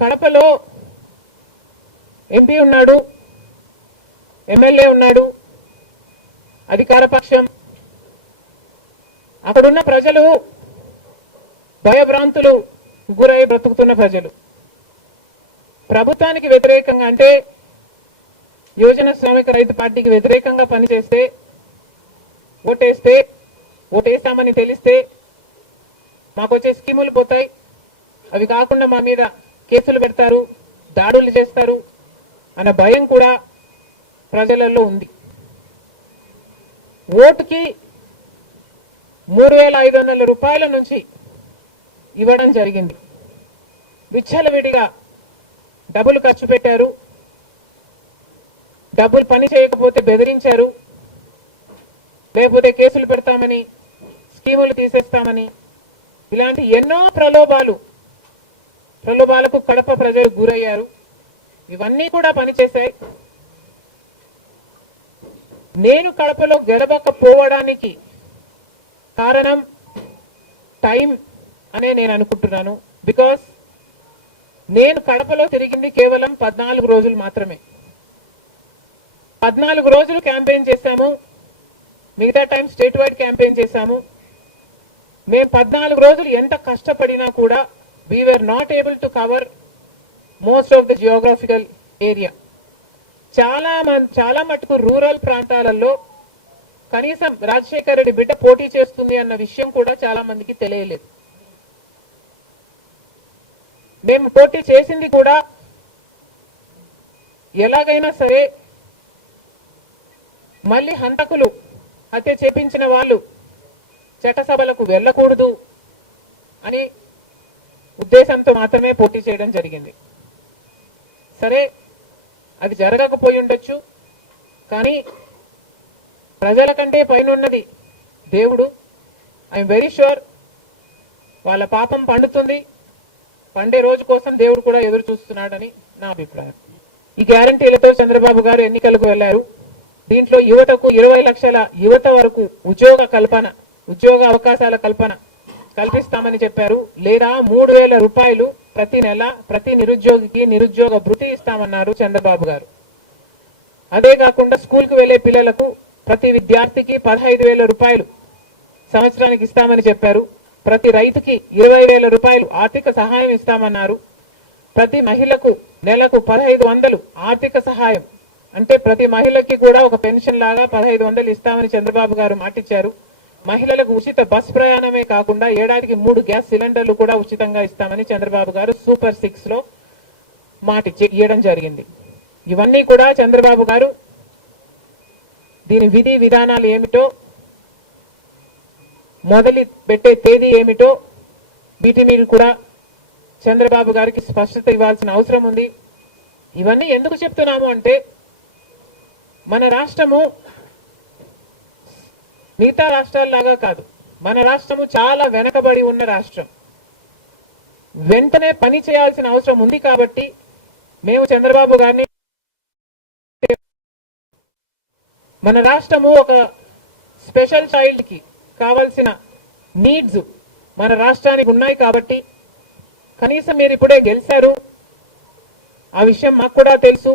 కడపలో ఎంపీ ఉన్నాడు, ఎమ్మెల్యే ఉన్నాడు, అధికార పక్షం. అక్కడున్న ప్రజలు భయభ్రాంతులు గురై బ్రతుకుతున్న ప్రజలు. ప్రభుత్వానికి వ్యతిరేకంగా అంటే యువజన శ్రామిక రైతు పార్టీకి వ్యతిరేకంగా పనిచేస్తే, ఓటేస్తామని తెలిస్తే మాకు వచ్చే స్కీములు పోతాయి, అవి కాకుండా మా మీద కేసులు పెడతారు, దాడులు చేస్తారు అన్న భయం కూడా ప్రజలలో ఉంది. ఓటుకి 3,500 రూపాయల నుంచి ఇవ్వడం జరిగింది. విచ్చలవిడిగా డబ్బులు ఖర్చు పెట్టారు, డబ్బులు పని చేయకపోతే బెదిరించారు, లేకపోతే కేసులు పెడతామని, స్కీములు తీసేస్తామని, ఇలాంటి ఎన్నో ప్రలోభాలకు కడప ప్రజలు గురయ్యారు. ఇవన్నీ కూడా పనిచేశాయి. నేను కడపలో గెలవకపోవడానికి కారణం టైం అనే నేను అనుకుంటున్నాను. బికాస్ నేను కడపలో తిరిగింది కేవలం 14 రోజులు మాత్రమే. 14 రోజులు క్యాంపెయిన్ చేశాము, మిగతా టైం స్టేట్ వైడ్ క్యాంపెయిన్ చేశాము. మేము 14 రోజులు ఎంత కష్టపడినా కూడా we were not able to cover most of the geographical area. చాలా మటుకు రూరల్ ప్రాంతాలలో కనీసం రాజశేఖర రెడ్డి బిడ్డ పోటీ చేస్తుంది అన్న విషయం కూడా చాలా మందికి తెలియలేదు. మేము పోటీ చేసింది కూడా ఎలాగైనా సరే మళ్ళీ హంతకులు, హత్య చేపించిన వాళ్ళు చట్టసభలకు వెళ్ళకూడదు అని ఉద్దేశంతో మాత్రమే పోటీ చేయడం జరిగింది. సరే, అది జరగకపోయి ఉండొచ్చు, కానీ ప్రజల కంటే పైనున్నది దేవుడు. ఐఎమ్ వెరీ ష్యూర్ వాళ్ళ పాపం పండుతుంది, పండే రోజు కోసం దేవుడు కూడా ఎదురు చూస్తున్నాడని నా అభిప్రాయం. ఈ గ్యారంటీలతో చంద్రబాబు గారు ఎన్నికలకు వెళ్లారు. దీంట్లో యువతకు 20 లక్షల యువత వరకు ఉద్యోగ అవకాశాల కల్పన కల్పిస్తామని చెప్పారు. లేదా 3,000 రూపాయలు ప్రతి నెల ప్రతి నిరుద్యోగికి నిరుద్యోగ భృతి ఇస్తామన్నారు చంద్రబాబు గారు. అదే కాకుండా స్కూల్కి వెళ్లే పిల్లలకు ప్రతి విద్యార్థికి 15,000 రూపాయలు సంవత్సరానికి ఇస్తామని చెప్పారు. ప్రతి రైతుకి 20,000 రూపాయలు ఆర్థిక సహాయం ఇస్తామన్నారు. ప్రతి మహిళకు నెలకు 1,500 ఆర్థిక సహాయం, అంటే ప్రతి మహిళకి కూడా ఒక పెన్షన్ లాగా 1,500 ఇస్తామని చంద్రబాబు గారు మాటిచ్చారు. మహిళలకు ఉచిత బస్ ప్రయాణమే కాకుండా ఏడాదికి 3 గ్యాస్ సిలిండర్లు కూడా ఉచితంగా ఇస్తామని చంద్రబాబు గారు సూపర్ 6 లో ఇవ్వడం జరిగింది. ఇవన్నీ కూడా చంద్రబాబు గారు దీని విధి విధానాలు ఏమిటో, మొదలు పెట్టే తేదీ ఏమిటో వీటి మీద కూడా చంద్రబాబు గారికి స్పష్టత ఇవ్వాల్సిన అవసరం ఉంది. ఇవన్నీ ఎందుకు చెప్తున్నాము అంటే, మన రాష్ట్రము మిగతా రాష్ట్రాల్లాగా కాదు. మన రాష్ట్రము చాలా వెనకబడి ఉన్న రాష్ట్రం. వెంటనే పని చేయాల్సిన అవసరం ఉంది కాబట్టి మేము చంద్రబాబు గారిని, మన రాష్ట్రము ఒక స్పెషల్ చైల్డ్ కి కావాల్సిన నీడ్స్ మన రాష్ట్రానికి ఉన్నాయి కాబట్టి, కనీసం మీరు ఇప్పుడే గెలిచారు, ఆ విషయం మాకు కూడా తెలుసు.